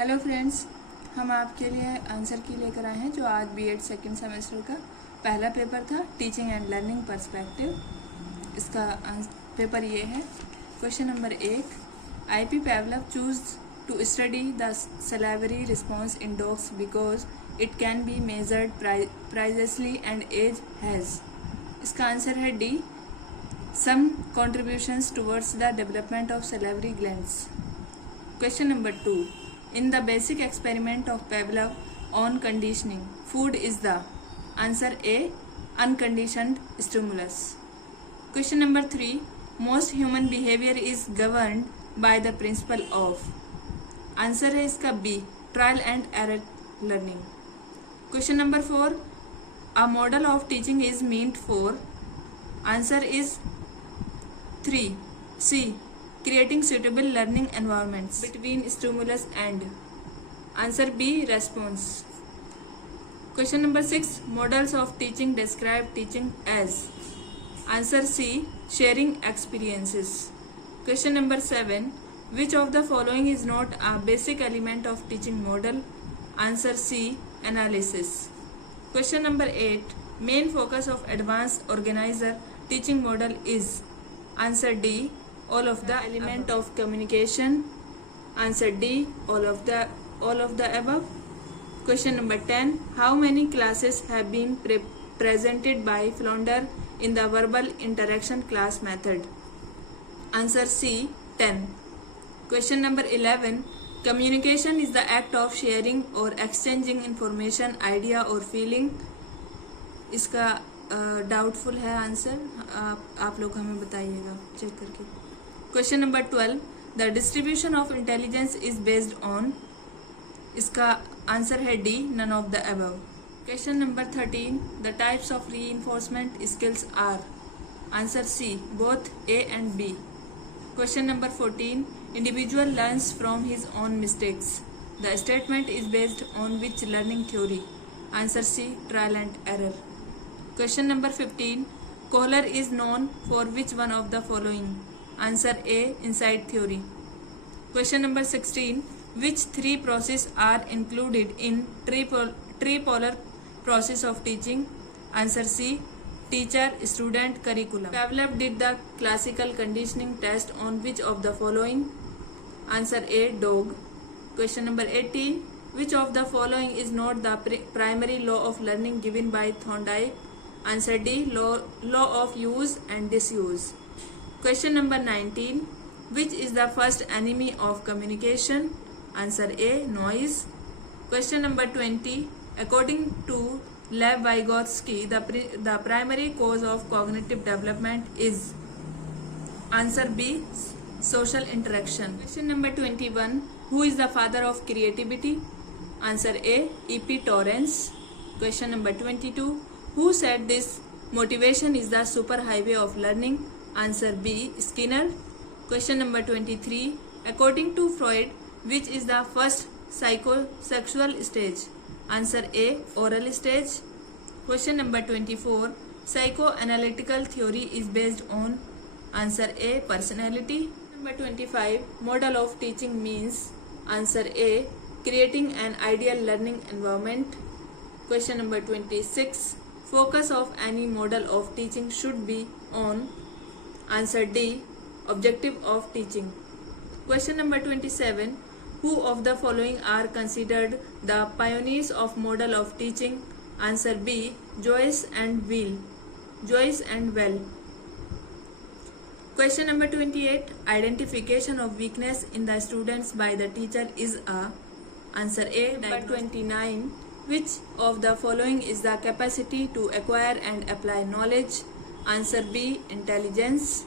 Hello friends, हम आपके लिए आंसर की लेकर आए हैं जो आज बीएड सेकंड सेमेस्टर का पहला पेपर था, टीचिंग एंड लर्निंग पर्सपेक्टिव। इसका पेपर ये है। Question number 1, IP Pavlov chose to study the salivary response in dogs because it can be measured precisely and as has. इसका आंसर है D, some contributions towards the development of salivary glands. Question number 2. In the basic experiment of Pavlov on conditioning, food is the answer A, unconditioned stimulus. Question number 3. Most human behavior is governed by the principle of. Answer है इसका B, trial and error learning. Question number 4. A model of teaching is meant for. Answer is 3, C, creating suitable learning environments between stimulus and. Answer B, response. Question number 6, models of teaching describe teaching as. Answer C, sharing experiences. Question number 7, which of the following is not a basic element of teaching model? Answer C, analysis. Question number 8, main focus of advanced organizer teaching model is. Answer D, all of the element of communication. Answer D, all of the above. Question number 10, how many classes have been presented by Flonder in the verbal interaction class method? Answer C, 10. Question number 11, communication is the act of sharing or exchanging information, idea or feeling. इसका doubtful है answer, आप लोग हमें बताइएगा check करके। Question number 12, the distribution of intelligence is based on. इसका answer है D, none of the above. Question number 13, the types of reinforcement skills are. Answer C, both A and B. Question number 14, individual learns from his own mistakes. The statement is based on which learning theory. Answer C, trial and error. Question number 15, Kohler is known for which one of the following. Answer A, inside theory. Question number 16, which three processes are included in tripolar process of teaching? Answer C, teacher, student, curriculum. Pavlov did the classical conditioning test on which of the following? Answer A, dog. Question number 18, which of the following is not the primary law of learning given by Thorndike? Answer D, law of use and disuse. Question number 19, which is the first enemy of communication? Answer A, noise. Question number 20, according to Lev Vygotsky, the primary cause of cognitive development is. Answer B, social interaction. Question number 21, who is the father of creativity? Answer A, E.P. Torrance. Question number 22, who said this motivation is the superhighway of learning? Answer B, Skinner. Question number 23, according to Freud, which is the first psychosexual stage? Answer A, oral stage. Question number 24, psychoanalytical theory is based on. Answer A, personality. Number 25, model of teaching means. Answer A, creating an ideal learning environment. Question number 26, focus of any model of teaching should be on. Answer D, objective of teaching. Question number 27, who of the following are considered the pioneers of model of teaching? Answer B, Joyce and Weil. Joyce and Weil. Question number 28, identification of weakness in the students by the teacher is a. Answer A, number 29, which of the following is the capacity to acquire and apply knowledge? Answer B, intelligence.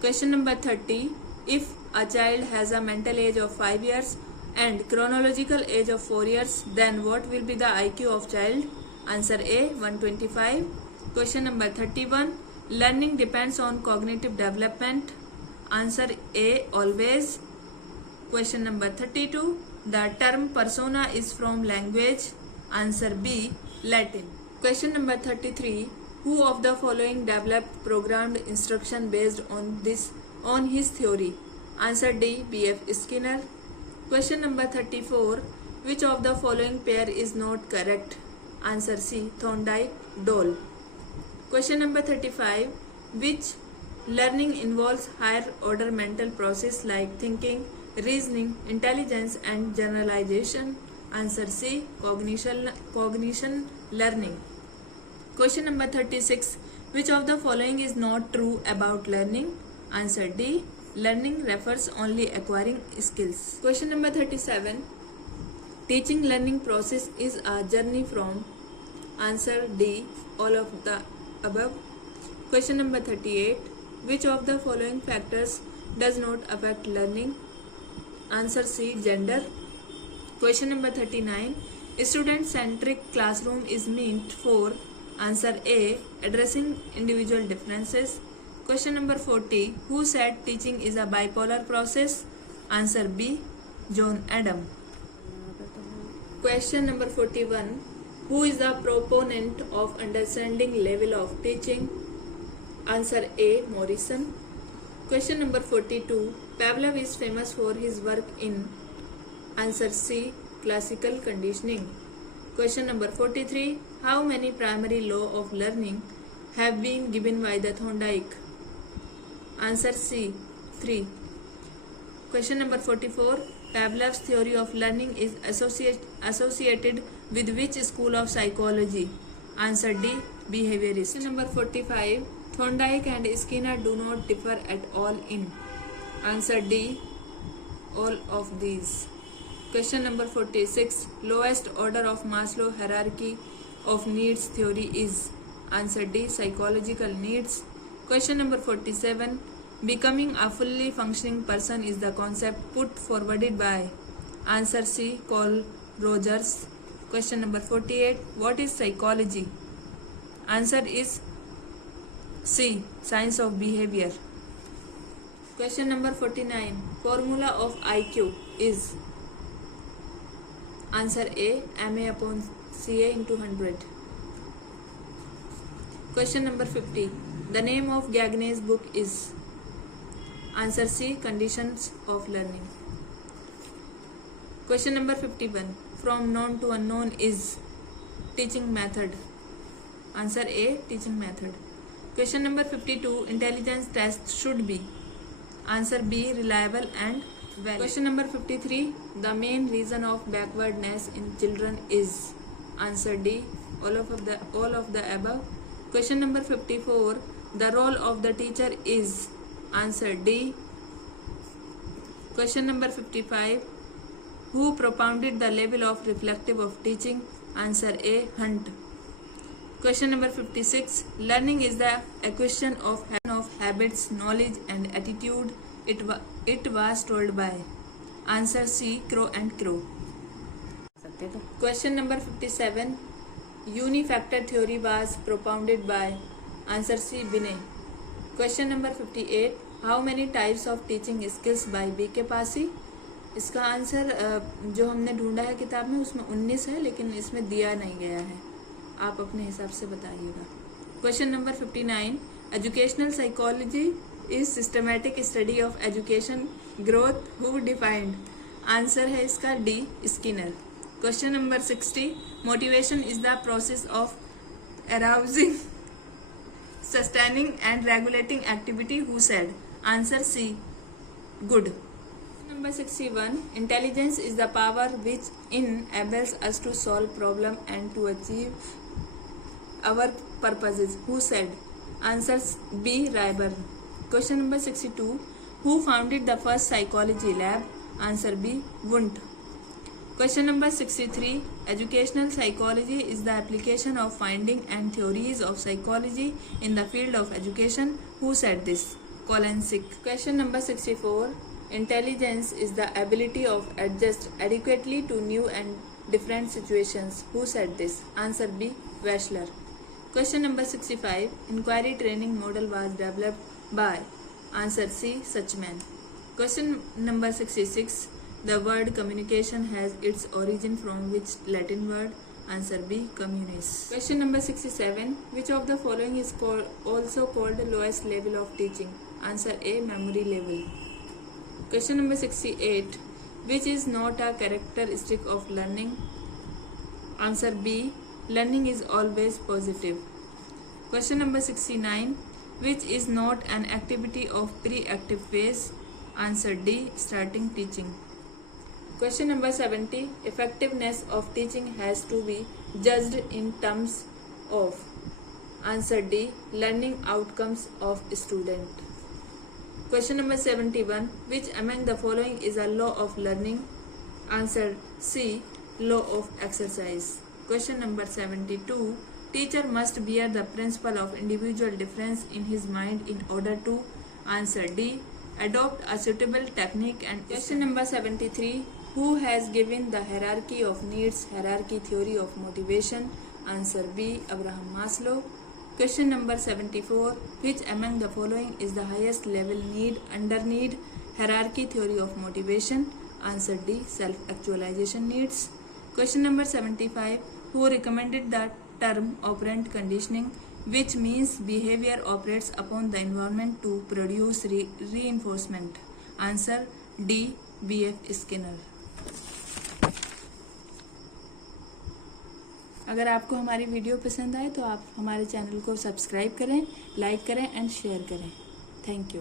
Question number 30, if a child has a mental age of 5 years and chronological age of 4 years, then what will be the IQ of child? Answer A, 125. Question number 31, learning depends on cognitive development. Answer A, always. Question number 32, the term persona is from language. Answer B, Latin. Question number 33, who of the following developed programmed instruction based on his theory? Answer D, B.F. Skinner. Question number 34. Which of the following pair is not correct? Answer C. Thorndike, Dole. Question number 35. Which learning involves higher order mental process like thinking, reasoning, intelligence and generalization? Answer C. Cognition learning. Question number 36. Which of the following is not true about learning? Answer D. Learning refers only acquiring skills. Question number 37. Teaching learning process is a journey from. Answer D. All of the above. Question number 38. Which of the following factors does not affect learning? Answer C. Gender. Question number 39. Student-centric classroom is meant for. Answer A. Addressing individual differences. Question number 40. Who said teaching is a bipolar process? Answer B. John Adam. Question number 41. Who is the proponent of understanding level of teaching? Answer A. Morrison. Question number 42. Pavlov is famous for his work in. Answer C. Classical conditioning. Question number 43. How many primary law of learning have been given by the Thorndike? Answer C. 3. Question number 44. Pavlov's theory of learning is associated with which school of psychology? Answer D. Behaviorist. Question number 45. Thorndike and Skinner do not differ at all in. Answer D. All of these. Question number 46. Lowest order of Maslow hierarchy of needs theory is. Answer D. Psychological needs. Question number 47. Becoming a fully functioning person is the concept put forwarded by. Answer C. Carl Rogers. Question number 48. What is psychology? Answer is C. Science of behavior. Question number 49. Formula of IQ is. Answer A. MA upon CA into 100. Question number 50. The name of Gagne's book is. Answer C. Conditions of learning. Question number 51. From known to unknown is. Teaching method. Answer A. Teaching method. Question number 52. Intelligence test should be. Answer B. Reliable and valid. Question number 53. The main reason of backwardness in children is. Answer D. All of the above. Question number 54. The role of the teacher is. Answer D. Question number 55. Who propounded the level of reflective of teaching? Answer A. Hunt. Question number 56. Learning is the acquisition of habits, knowledge and attitude. It was told by. Answer C. Crow and Crow. Question number 57. Unifactor theory was propounded by. Answer C. Binet. Question number 58. How many types of teaching skills by B.K. Passy? इसका answer जो हमने ढूंढा है किताब में उसमें 19 है, लेकिन इसमें दिया नहीं गया है, आप अपने हिसाब से बताइएगा. Question number 59. Educational psychology is systematic study of education growth. Who defined? Answer है इसका D. Skinner. Question number 60. Motivation is the process of arousing, sustaining and regulating activity. Who said? Answer C. Good. Number 61. Intelligence is the power which enables us to solve problem and to achieve our purposes. Who said? Answer B. Rayburn. Question number 62. Who founded the first psychology lab? Answer B. Wundt. Question number 63. Educational psychology is the application of finding and theories of psychology in the field of education. Who said this? Kolenczak. Question number 64. Intelligence is the ability of adjust adequately to new and different situations. Who said this? Answer B. Wechsler. Question number 65. Inquiry training model was developed by. Answer C. Suchman. Question number 66. The word communication has its origin from which Latin word? Answer B. Communis. Question number 67. Which of the following is also called the lowest level of teaching? Answer A. Memory level. Question number 68. Which is not a characteristic of learning? Answer B. Learning is always positive. Question number 69. Which is not an activity of pre-active phase? Answer D. Starting teaching. Question number 70. Effectiveness of teaching has to be judged in terms of. Answer D. Learning outcomes of student. Question number 71. Which among the following is a law of learning? Answer C. Law of exercise. Question number 72. Teacher must bear the principle of individual difference in his mind in order to. Answer D. Adopt a suitable technique. And question number 73. Who has given the hierarchy of needs hierarchy theory of motivation? Answer B. Abraham Maslow. Question number 74. Which among the following is the highest level need under need hierarchy theory of motivation? Answer D. Self-actualization needs. Question number 75. Who recommended the term operant conditioning, which means behavior operates upon the environment to produce reinforcement? Answer D. B.F. Skinner. अगर आपको हमारी video पसंद आए तो आप हमारे channel को subscribe करें, लाइक करें एंड शेयर करें। Thank you.